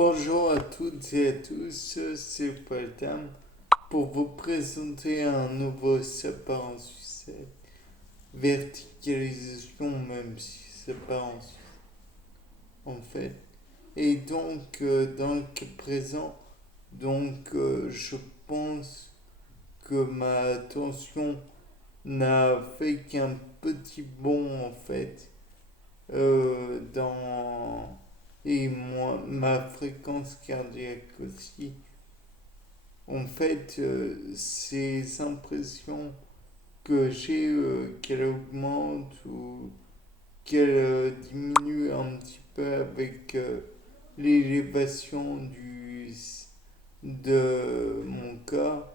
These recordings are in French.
Bonjour à toutes et à tous, c'est Paul pour vous présenter un nouveau sapin en sucette. Verticalisation, même si c'est pas en fait. Et donc, dans le cas présent, je pense que ma attention n'a fait qu'un petit bond en fait dans et moi, ma fréquence cardiaque aussi. En fait, ces impressions que j'ai qu'elle augmente ou qu'elle diminue un petit peu avec l'élévation de mon corps,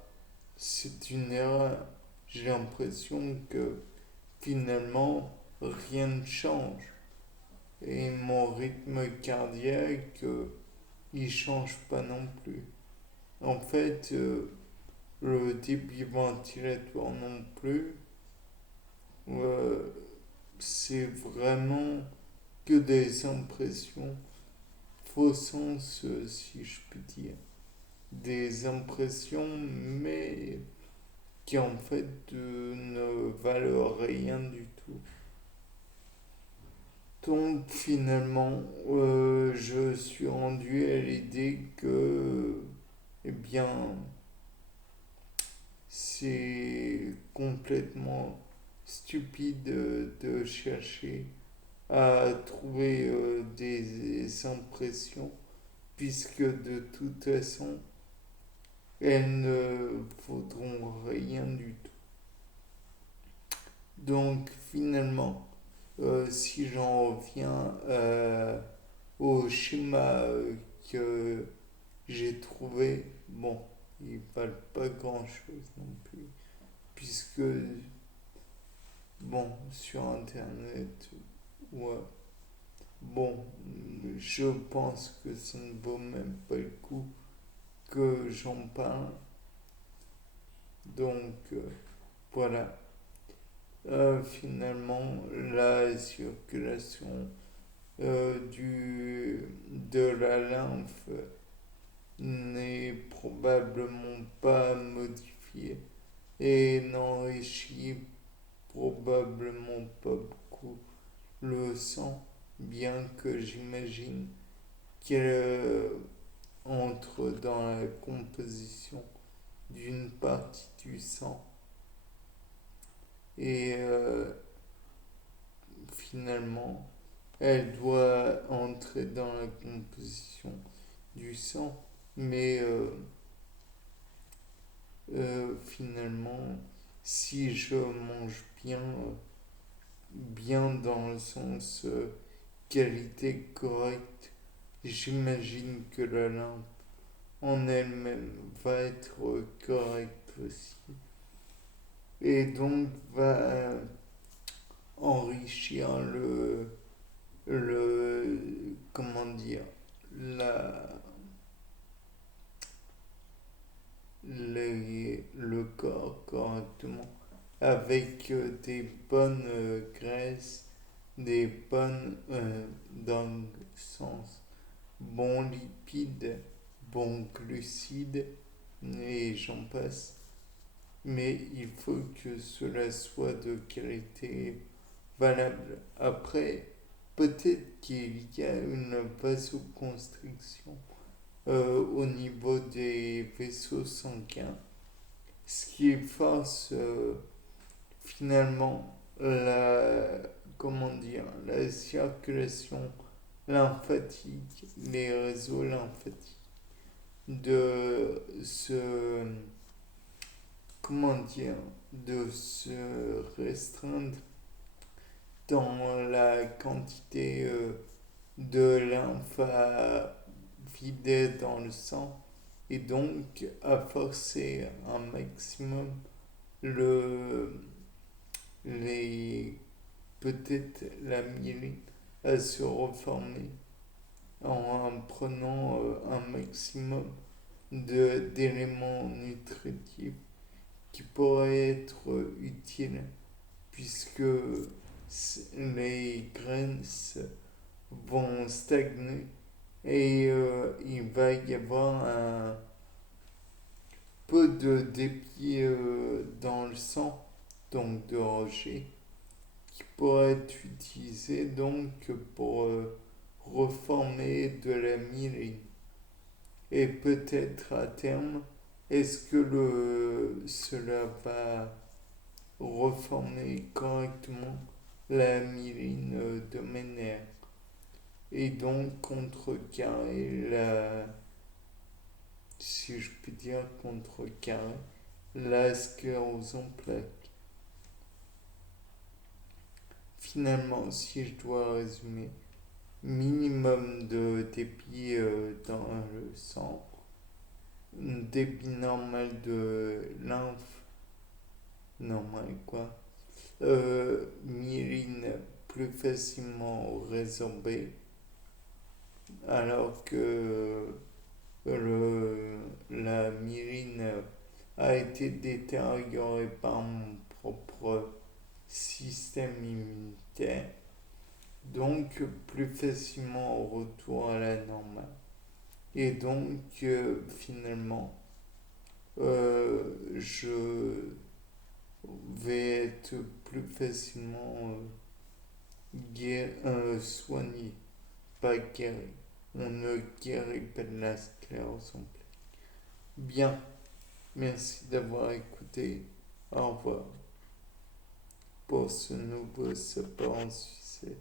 c'est une erreur. J'ai l'impression que finalement rien ne change et mon rythme cardiaque il change pas non plus. En fait, le débit ventilatoire non plus, euh, c'est vraiment que des impressions faux sens, si je puis dire. Des impressions, mais qui en fait ne valent rien du tout. Donc finalement, je suis rendu à l'idée que, eh bien, c'est complètement stupide de chercher à trouver des impressions puisque de toute façon elles ne vaudront rien du tout. Donc finalement, si j'en reviens au schéma que j'ai trouvé, bon, ils valent pas grand chose non plus puisque bon, sur internet, ouais. Bon, je pense que ça ne vaut même pas le coup que j'en parle. Donc, voilà. Finalement, la circulation de la lymphe n'est probablement pas modifiée et n'enrichit probablement pas beaucoup le sang, bien que j'imagine qu'elle entre dans la composition d'une partie du sang et finalement elle doit entrer dans la composition du sang, mais finalement si je mange bien dans le sens qualité correcte, j'imagine que la lampe en elle-même va être correcte aussi et donc va enrichir comment dire, la, le corps correctement avec des bonnes graisses, des bonnes, dans le sens, bons lipides, bons glucides, et j'en passe. Mais il faut que cela soit de qualité valable. Après, peut-être qu'il y a une vasoconstriction au niveau des vaisseaux sanguins, ce qui force finalement comment dire, la circulation lymphatique, les réseaux lymphatiques de se, comment dire, de se restreindre dans la quantité de lymphe à vider dans le sang et donc à forcer un maximum le, les peut-être la myéline à se reformer en prenant un maximum d'éléments nutritifs qui pourraient être utiles puisque les graines vont stagner et il va y avoir un peu de débit dans le sang, donc de rejet, qui pourrait être utilisé donc pour reformer de la myéline. Et peut-être à terme, est-ce que cela va reformer correctement la myéline de mes nerfs et donc contrecarrer si je puis dire, contrecarrer la sclérose en plaques. Finalement, si je dois résumer, minimum de débit dans le sang, un débit normal de lymphe, normal quoi, myéline plus facilement résorbée, alors que la myéline a été détériorée par mon propre système immunitaire, donc plus facilement au retour à la normale. Et donc finalement, je vais être plus facilement soigné, pas guéri. On ne guérit pas de la sclérose en plaques. Bien, merci d'avoir écouté. Au revoir pour ce nouveau support en succès.